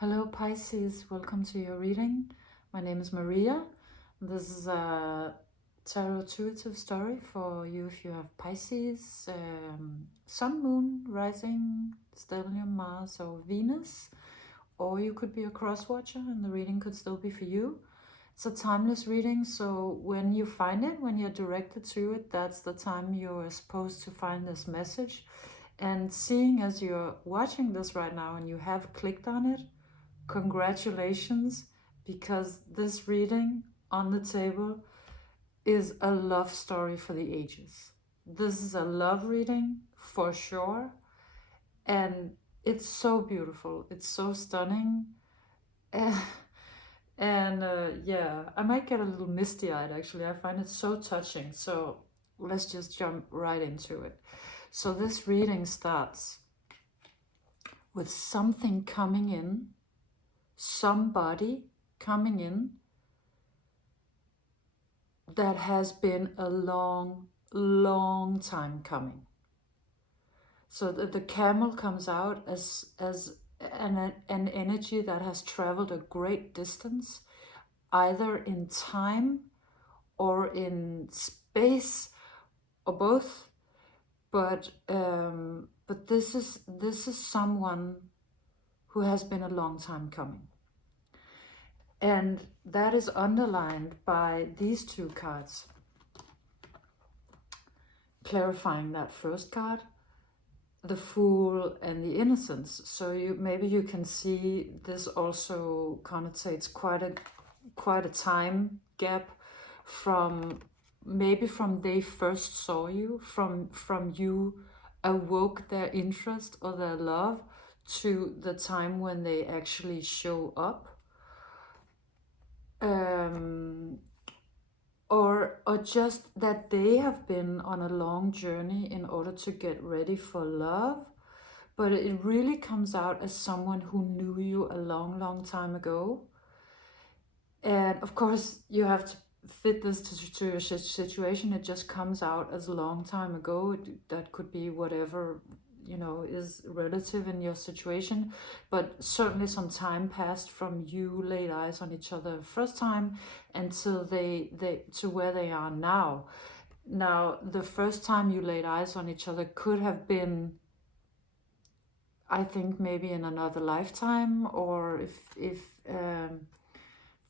Hello Pisces, welcome to your reading. My name is Maria. This is a tarot intuitive story for you if you have Pisces, Sun, Moon, Rising, Stellium, Mars or Venus. Or you could be a cross-watcher and the reading could still be for you. It's a timeless reading, so when you find it, when you're directed to it, that's the time you're supposed to find this message. And seeing as you're watching this right now and you have clicked on it, congratulations, because this reading on the table is a love story for the ages. This is a love reading for sure, and it's so beautiful, it's so stunning. Yeah, I might get a little misty-eyed actually. I find it so touching, so let's just jump right into it. So this reading starts with something coming in, somebody coming in that has been a long time coming. So the camel comes out as an energy that has traveled a great distance, either in time or in space or both. But this is someone who has been a long time coming. And that is underlined by these two cards, clarifying that first card, the Fool and the Innocence. So maybe you can see this also connotates quite a time gap from they first saw you, from you awoke their interest or their love to the time when they actually show up. Or just that they have been on a long journey in order to get ready for love, but it really comes out as someone who knew you a long time ago. And of course you have to fit this to your situation. It just comes out as a long time ago. That could be whatever, is relative in your situation, but certainly some time passed from you laid eyes on each other first time until they to where they are now. Now, the first time you laid eyes on each other could have been, I think, maybe in another lifetime, or if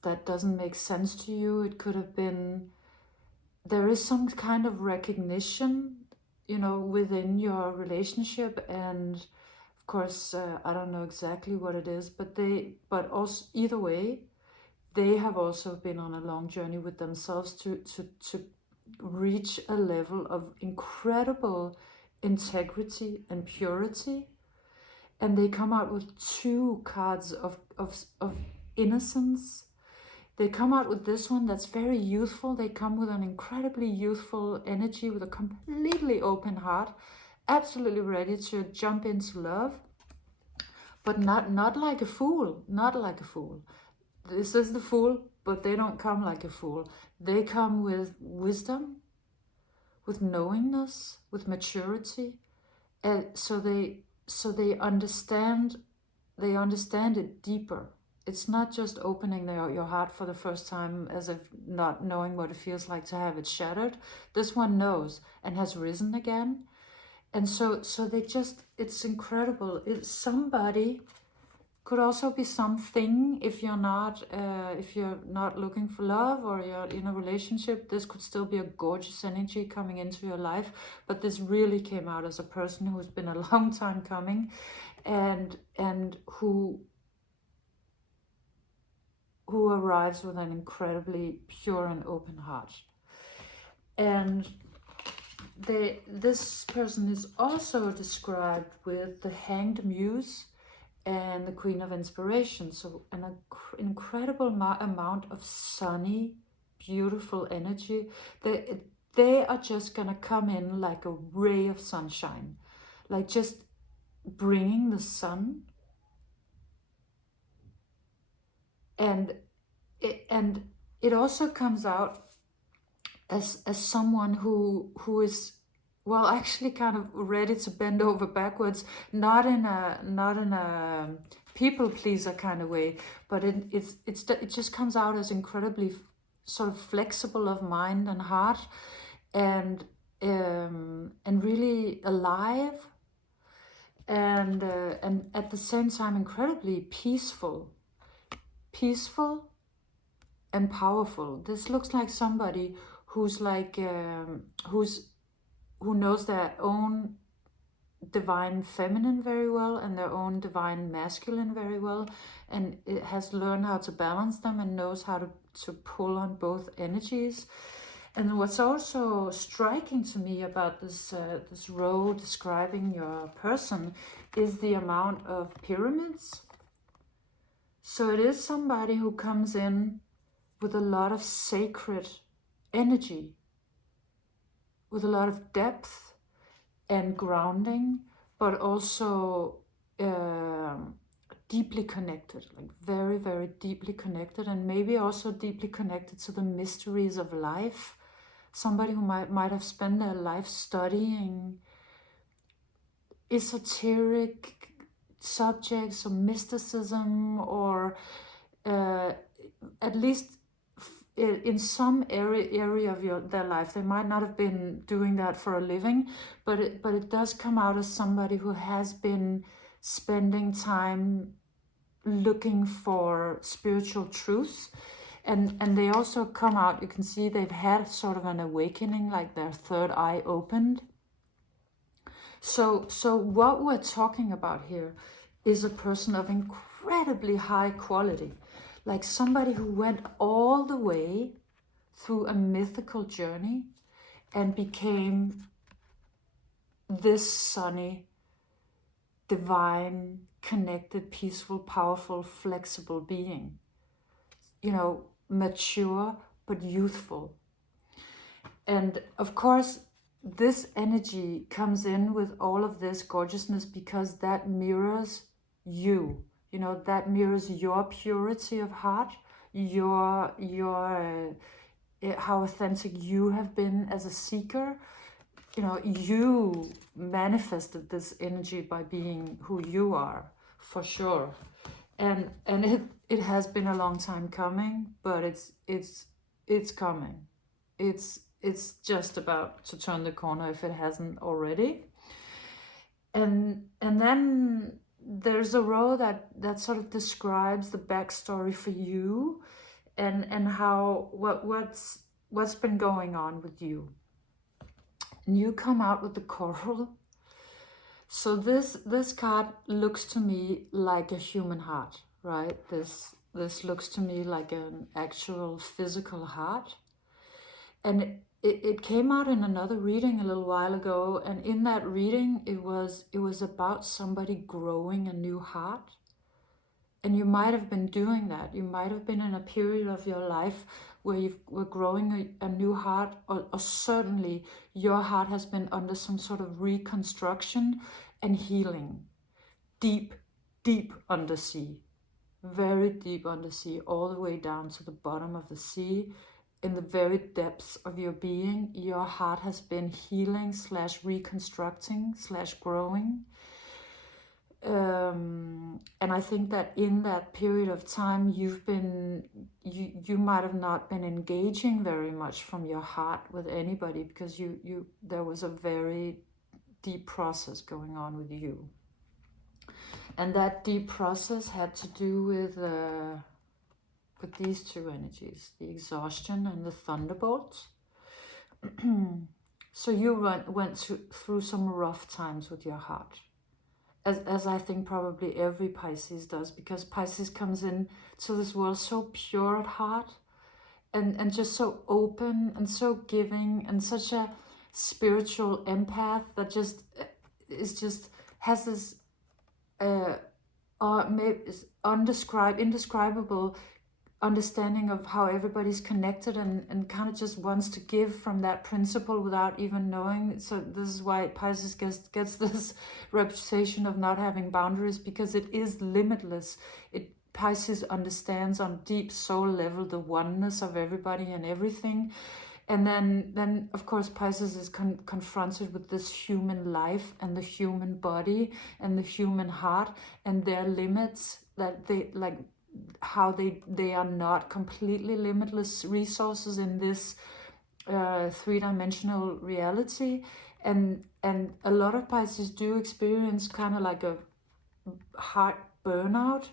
that doesn't make sense to you, it could have been, there is some kind of recognition, within your relationship. And of course, I don't know exactly what it is, but also either way, they have also been on a long journey with themselves to reach a level of incredible integrity and purity. And they come out with two cards of innocence. They come out with this one that's very youthful. They come with an incredibly youthful energy, with a completely open heart, absolutely ready to jump into love, but not like a fool, not like a fool. This is the Fool, but they don't come like a fool. They come with wisdom, with knowingness, with maturity, and so they understand it deeper. It's not just opening your heart for the first time as if not knowing what it feels like to have it shattered. This one knows and has risen again. And so they just, it's incredible. It's somebody, could also be something. If you're not looking for love, or you're in a relationship, this could still be a gorgeous energy coming into your life. But this really came out as a person who's been a long time coming, and who arrives with an incredibly pure and open heart. And this person is also described with the Hanged Muse and the Queen of Inspiration. So an incredible amount of sunny, beautiful energy. They are just gonna come in like a ray of sunshine, like just bringing the sun. And it also comes out as someone who is, well, actually kind of ready to bend over backwards, not in a people pleaser kind of way, but it just comes out as incredibly sort of flexible of mind and heart, and really alive, and at the same time incredibly peaceful and powerful. This looks like somebody who's like who knows their own divine feminine very well and their own divine masculine very well, and it has learned how to balance them and knows how to pull on both energies. And what's also striking to me about this this row describing your person is the amount of pyramids. So it is somebody who comes in with a lot of sacred energy, with a lot of depth and grounding, but also deeply connected, like very, very deeply connected, and maybe also deeply connected to the mysteries of life. Somebody who might have spent their life studying esoteric subjects or mysticism, or at least in some area of their life. They might not have been doing that for a living, but it does come out as somebody who has been spending time looking for spiritual truths. And they also come out, you can see they've had sort of an awakening, like their third eye opened. So what we're talking about here is a person of incredibly high quality, like somebody who went all the way through a mythical journey and became this sunny, divine, connected, peaceful, powerful, flexible being. You know, mature but youthful. And of course, this energy comes in with all of this gorgeousness because that mirrors you. You know, that mirrors your purity of heart, your how authentic you have been as a seeker. You know, you manifested this energy by being who you are, for sure. And it has been a long time coming, but it's coming. It's just about to turn the corner if it hasn't already. And then there's a row that sort of describes the backstory for you, and how what's been going on with you. And you come out with the coral. So this card looks to me like a human heart, right? This looks to me like an actual physical heart. And it came out in another reading a little while ago, and in that reading it was about somebody growing a new heart. And you might have been doing that. You might have been in a period of your life where you were growing a new heart, or certainly your heart has been under some sort of reconstruction and healing. Deep, deep undersea. Very deep undersea, all the way down to the bottom of the sea. In the very depths of your being, your heart has been healing / reconstructing / growing. And I think that in that period of time, you might have not been engaging very much from your heart with anybody, because there was a very deep process going on with you. And that deep process had to do with these two energies, the exhaustion and the thunderbolts. So you went through some rough times with your heart. As I think probably every Pisces does, because Pisces comes in to this world so pure at heart, and just so open and so giving, and such a spiritual empath that has this indescribable understanding of how everybody's connected, and kind of just wants to give from that principle without even knowing. So this is why Pisces gets this reputation of not having boundaries, because it is limitless. Pisces understands on deep soul level the oneness of everybody and everything. And then of course Pisces is confronted with this human life and the human body and the human heart and their limits, that they like how they are not completely limitless resources in this three-dimensional reality, and a lot of Pisces do experience kind of like a heart burnout,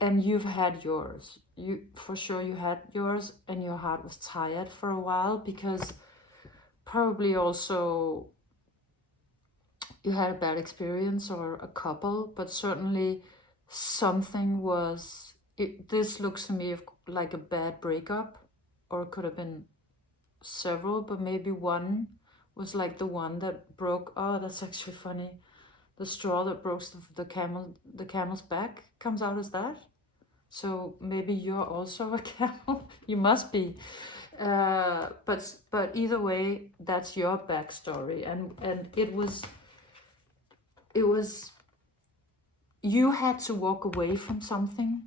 and you've had yours. You for sure you had yours, and your heart was tired for a while because probably also you had a bad experience or a couple, but certainly something was this looks to me like a bad breakup, or it could have been several, but maybe one was like the one that broke. Oh, that's actually funny. The straw that broke the camel's back comes out as that. So maybe you're also a camel. You must be. But either way, that's your backstory, and it was you had to walk away from something.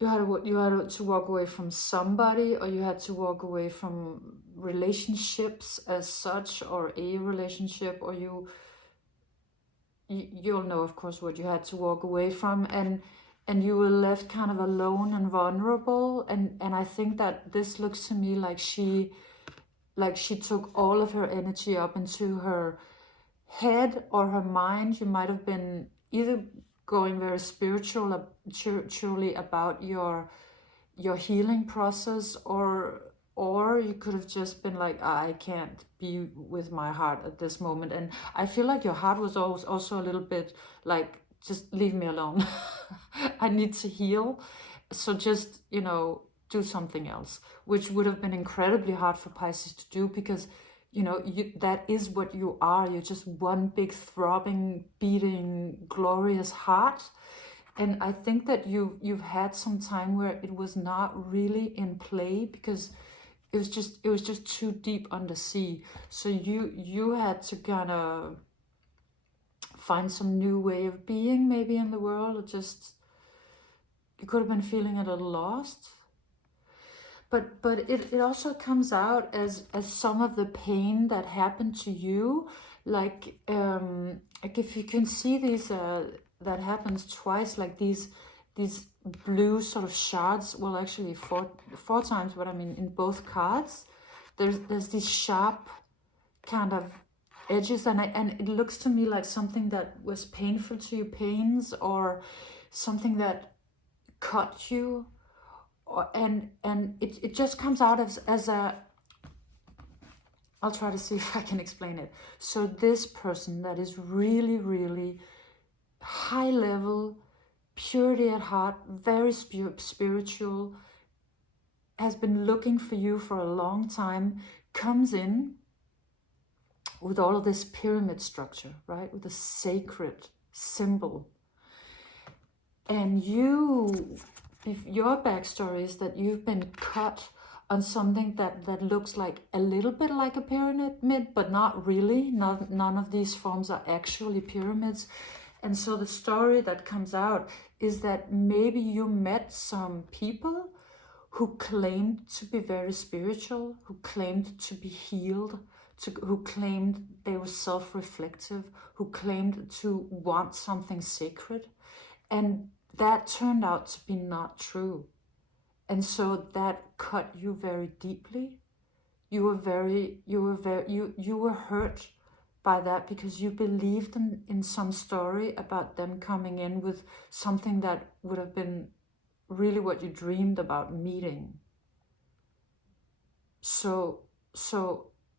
You had to walk away from somebody, or you had to walk away from relationships as such, or a relationship, or you'll know, of course, what you had to walk away from, and you were left kind of alone and vulnerable, and I think that this looks to me like she took all of her energy up into her head or her mind. You might have been either going very spiritually about your healing process, or you could have just been like, I can't be with my heart at this moment. And I feel like your heart was also a little bit like, just leave me alone. I need to heal. So just, do something else, which would have been incredibly hard for Pisces to do, because that is what you are. You're just one big throbbing, beating, glorious heart. And I think that you've had some time where it was not really in play, because it was just too deep under sea. So you had to kind of find some new way of being maybe in the world, or just you could have been feeling a little lost. But it also comes out as some of the pain that happened to you, like if you can see these that happens twice, like these blue sort of shards. Well, actually four times, but I mean in both cards, there's these sharp kind of edges, and it looks to me like something that was painful to you, pains, or something that cut you. And it just comes out as a, I'll try to see if I can explain it. So this person that is really, really high level, purity at heart, very spiritual, has been looking for you for a long time, comes in with all of this pyramid structure, right? With a sacred symbol. And if your backstory is that you've been cut on something that looks like a little bit like a pyramid, but not really. None of these forms are actually pyramids. And so the story that comes out is that maybe you met some people who claimed to be very spiritual, who claimed to be healed, who claimed they were self-reflective, who claimed to want something sacred. And that turned out to be not true. And so that cut you very deeply. You were hurt by that, because you believed in some story about them coming in with something that would have been really what you dreamed about meeting. So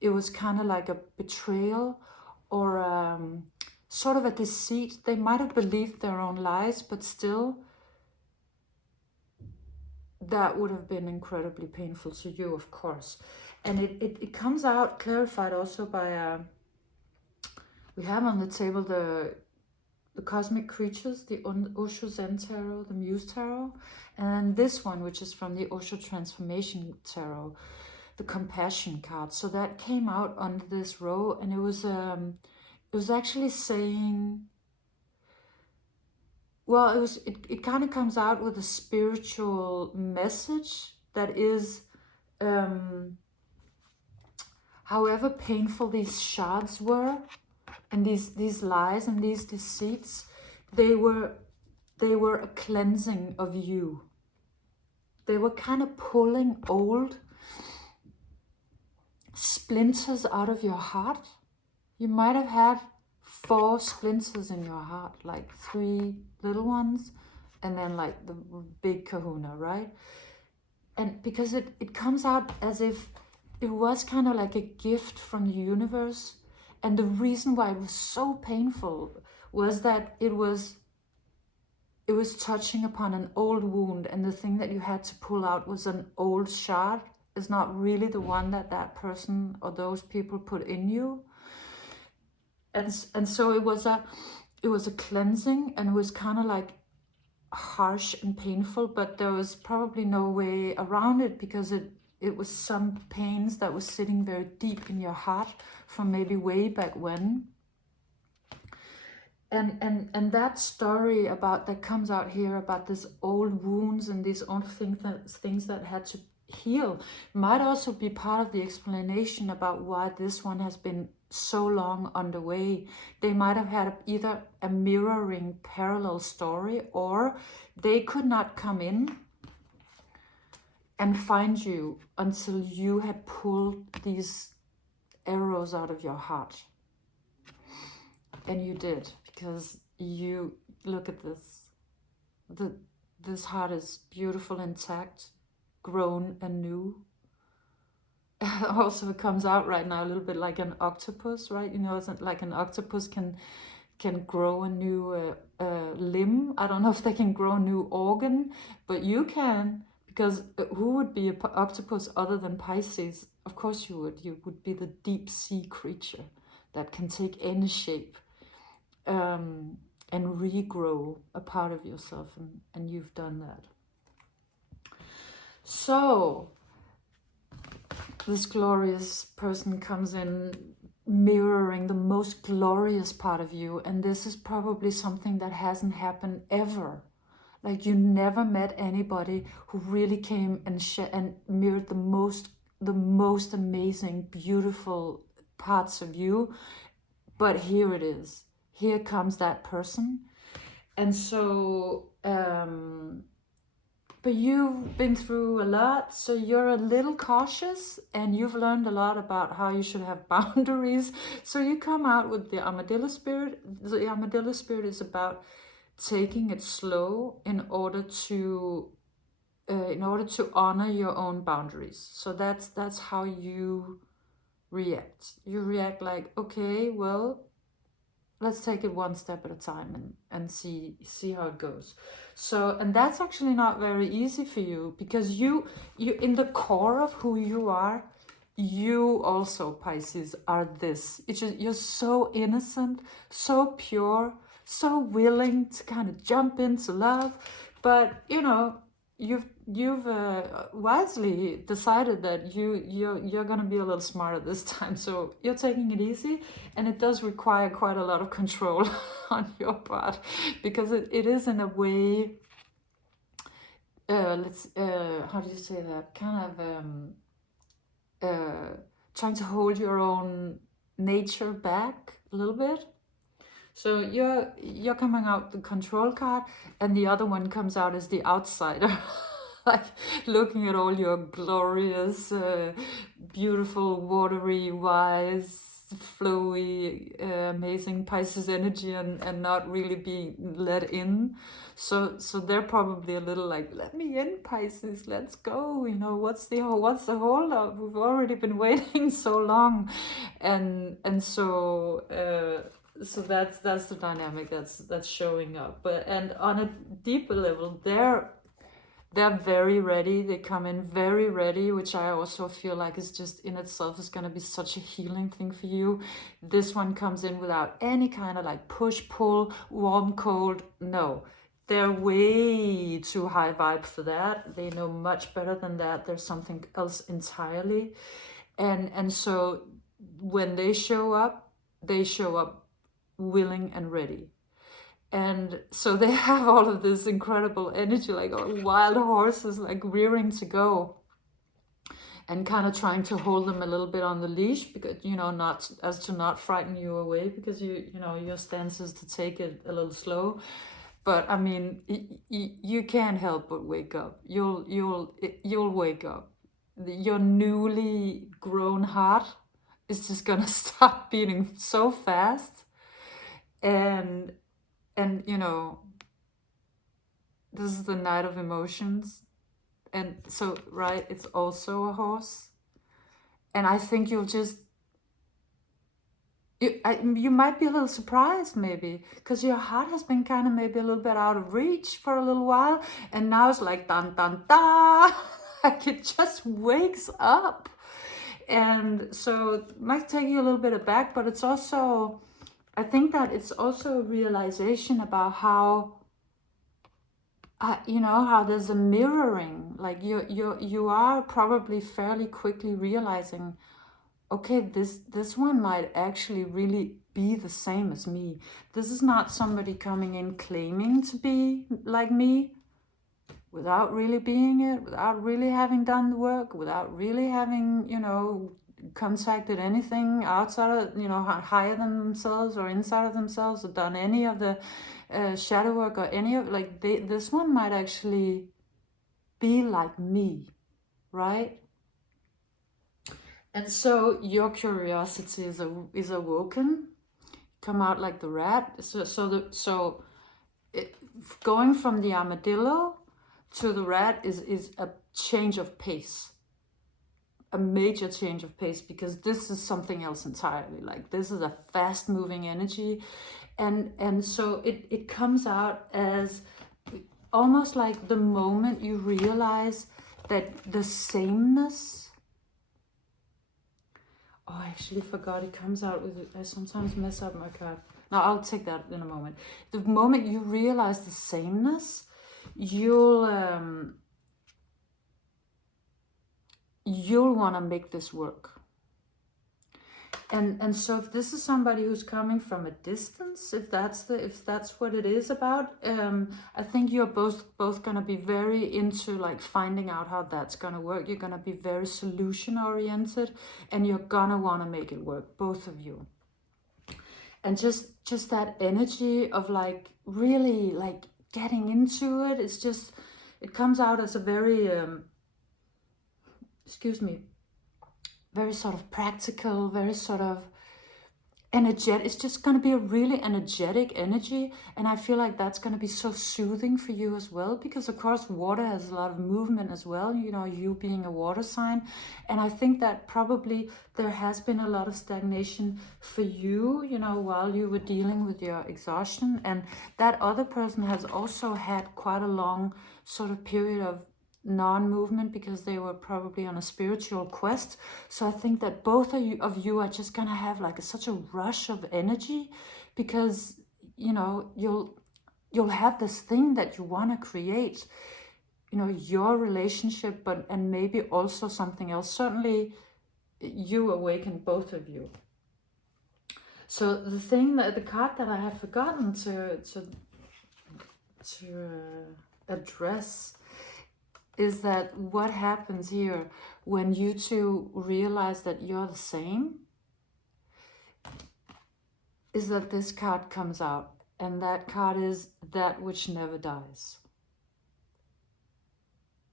it was kind of like a betrayal, or sort of a deceit. They might have believed their own lies, but still, that would have been incredibly painful to you, of course. And it comes out clarified also by, we have on the table the cosmic creatures, the Osho Zen Tarot, the Muse Tarot, and this one, which is from the Osho Transformation Tarot, the Compassion card. So that came out under this row, and it was actually saying, well, it kind of comes out with a spiritual message that is, however painful these shards were, and these lies and these deceits, they were they were a cleansing of you. They were kind of pulling old splinters out of your heart. You might have had 4 splinters in your heart, like 3 little ones, and then like the big kahuna, right? And because it comes out as if it was kind of like a gift from the universe. And the reason why it was so painful was that it was touching upon an old wound, and the thing that you had to pull out was an old shard. It's not really the one that person or those people put in you. And so it was a cleansing, and it was kind of like harsh and painful, but there was probably no way around it, because it was some pains that was sitting very deep in your heart from maybe way back when. And that story about that comes out here about this old wounds and these old things that had to heal might also be part of the explanation about why this one has been so long underway. They might have had either a mirroring parallel story, or they could not come in and find you until you had pulled these arrows out of your heart. And you did, because you look at this. This heart is beautiful, intact, grown and new. Also, it comes out right now a little bit like an octopus, right? You know, it's like an octopus can grow a new limb. I don't know if they can grow a new organ, but you can, because who would be an octopus other than Pisces? Of course you would. You would be the deep sea creature that can take any shape and regrow a part of yourself, and you've done that. So this glorious person comes in mirroring the most glorious part of you, and this is probably something that hasn't happened ever. Like, you never met anybody who really came and mirrored the most amazing, beautiful parts of you. But here it is. Here comes that person. And so, but you've been through a lot, so you're a little cautious, and you've learned a lot about how you should have boundaries. So you come out with the armadillo spirit. The armadillo spirit is about taking it slow in order to honor your own boundaries. So that's how you react. You react like, okay, well, let's take it one step at a time and see how it goes. So, and that's actually not very easy for you, because you in the core of who you are, you also, Pisces, are this. It's just, you're so innocent, so pure, so willing to kind of jump into love. But you know, you've wisely decided that you're gonna be a little smarter this time, so you're taking it easy, and it does require quite a lot of control on your part, because it is in a way, how do you say that, kind of trying to hold your own nature back a little bit. So you're coming out the control card, and the other one comes out as the outsider. Like, looking at all your glorious, beautiful, watery, wise, flowy, amazing Pisces energy, and not really being let in. So they're probably a little like, let me in, Pisces, let's go. You know, what's the hold up? We've already been waiting so long, and so. So that's the dynamic that's showing up. But and on a deeper level, they're very ready. They come in very ready, which I also feel like is just in itself is going to be such a healing thing for you. This one comes in without any kind of like push, pull, warm, cold. No, they're way too high vibe for that. They know much better than that. There's something else entirely. And so when they show up willing and ready. And so they have all of this incredible energy, like wild horses, like rearing to go, and kind of trying to hold them a little bit on the leash, because, you know, not frighten you away, because you know your stance is to take it a little slow. But I mean, you can't help but wake up. You'll wake up. Your newly grown heart is just gonna start beating so fast, and you know, this is the night of emotions, and so right, it's also a horse, and I think you'll just you might be a little surprised maybe because your heart has been kind of maybe a little bit out of reach for a little while, and now it's like dun dun dun, like it just wakes up. And so it might take you a little bit aback, but it's also, I think that it's also a realization about how you know, how there's a mirroring, like you are probably fairly quickly realizing, okay, this one might actually really be the same as me. This is not somebody coming in claiming to be like me without really being it, without really having done the work, without really having, you know, contacted anything outside of, you know, higher than themselves or inside of themselves, or done any of the shadow work or any of, like, this one might actually be like me, right? And so your curiosity is awoken, come out like the rat. So going from the armadillo to the rat is a change of pace, a major change of pace, because this is something else entirely. Like, this is a fast moving energy, and so it comes out as almost like the moment you realize that the sameness. Oh, I actually forgot it comes out with, I sometimes mess up my card. No, I'll take that in a moment. The moment you realize the sameness, you'll want to make this work. And so if this is somebody who's coming from a distance, if that's what it is about, I think you're both gonna be very into like finding out how that's gonna work. You're gonna be very solution oriented, and you're gonna want to make it work, both of you. And just that energy of like really like getting into it. It's just, it comes out as a very very sort of practical, very sort of energetic. It's just going to be a really energetic energy, and I feel like that's going to be so soothing for you as well, because of course water has a lot of movement as well, you know, you being a water sign. And I think that probably there has been a lot of stagnation for you, you know, while you were dealing with your exhaustion, and that other person has also had quite a long sort of period of non-movement because they were probably on a spiritual quest. So I think that both of you are just gonna have like such a rush of energy, because you know you'll have this thing that you want to create, you know, your relationship, but and maybe also something else. Certainly you awaken, both of you. So the thing that the card that I have forgotten to address is that what happens here when you two realize that you're the same is that this card comes out, and that card is that which never dies.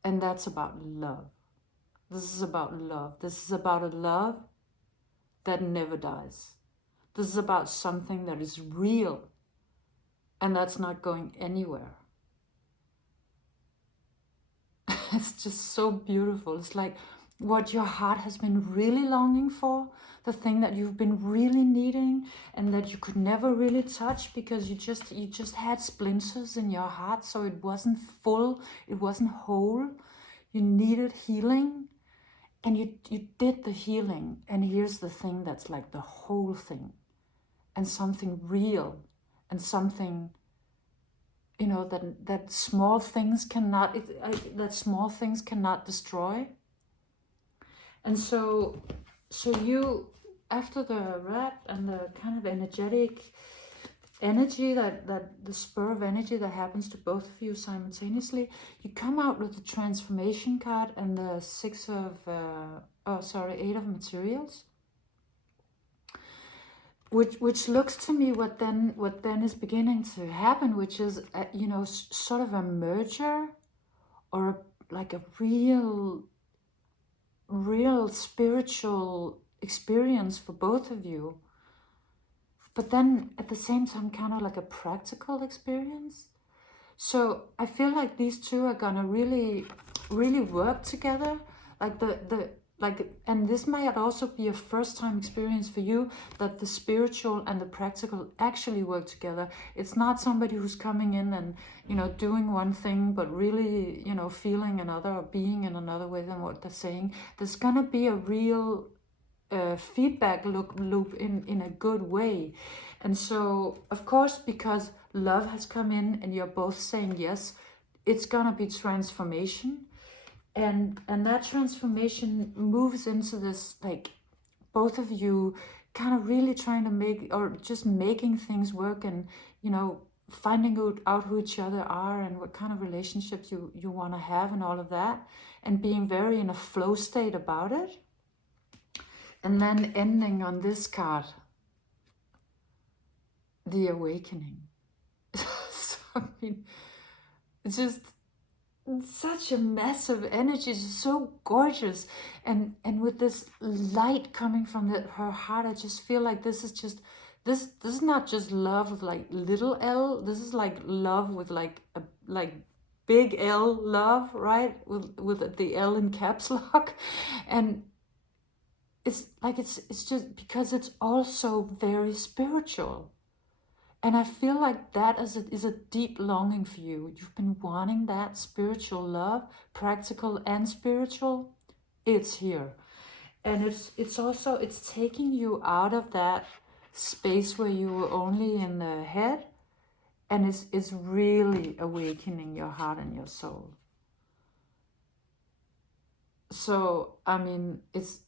And that's about love. This is about love. This is about a love that never dies. This is about something that is real and that's not going anywhere. It's just so beautiful. It's like what your heart has been really longing for, the thing that you've been really needing and that you could never really touch because you just had splinters in your heart, so it wasn't full, it wasn't whole. You needed healing, and you did the healing, and here's the thing that's like the whole thing, and something real, and something, you know, that small things cannot, that small things cannot destroy. And so you, after the rat and the kind of energetic energy, that the spur of energy that happens to both of you simultaneously, you come out with the transformation card and the 8 of materials. which looks to me what then is beginning to happen, which is you know, sort of a merger, or like a real spiritual experience for both of you, but then at the same time kind of like a practical experience. So I feel like these two are gonna really work together, like and this might also be a first time experience for you, that the spiritual and the practical actually work together. It's not somebody who's coming in and, you know, doing one thing but really, you know, feeling another or being in another way than what they're saying. There's gonna be a real feedback loop in a good way. And so of course, because love has come in and you're both saying yes, it's gonna be transformation, and that transformation moves into this, like, both of you kind of really trying to make, or just making things work, and, you know, finding out who each other are and what kind of relationships you want to have and all of that, and being very in a flow state about it. And then ending on this card, the awakening. So, I mean, it's just such a massive energy, it's so gorgeous, and with this light coming from her heart. I just feel like this is just this is not just love with like little L. This is like love with like a big L love, right? With the L in caps lock. And it's like it's just because it's also very spiritual. And I feel like that is a deep longing for you. You've been wanting that spiritual love, practical and spiritual. It's here. And it's also, it's taking you out of that space where you were only in the head, and it's really awakening your heart and your soul. So, I mean, it's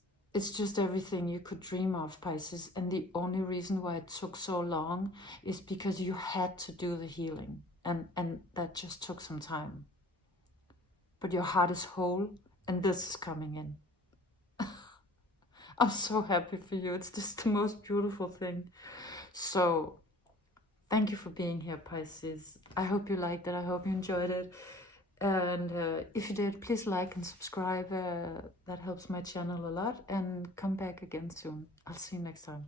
just everything you could dream of, Pisces. And the only reason why it took so long is because you had to do the healing. And that just took some time. But your heart is whole, and this is coming in. I'm so happy for you. It's just the most beautiful thing. So, thank you for being here, Pisces. I hope you liked it. I hope you enjoyed it. And if you did, please like and subscribe. That helps my channel a lot. And come back again soon. I'll see you next time.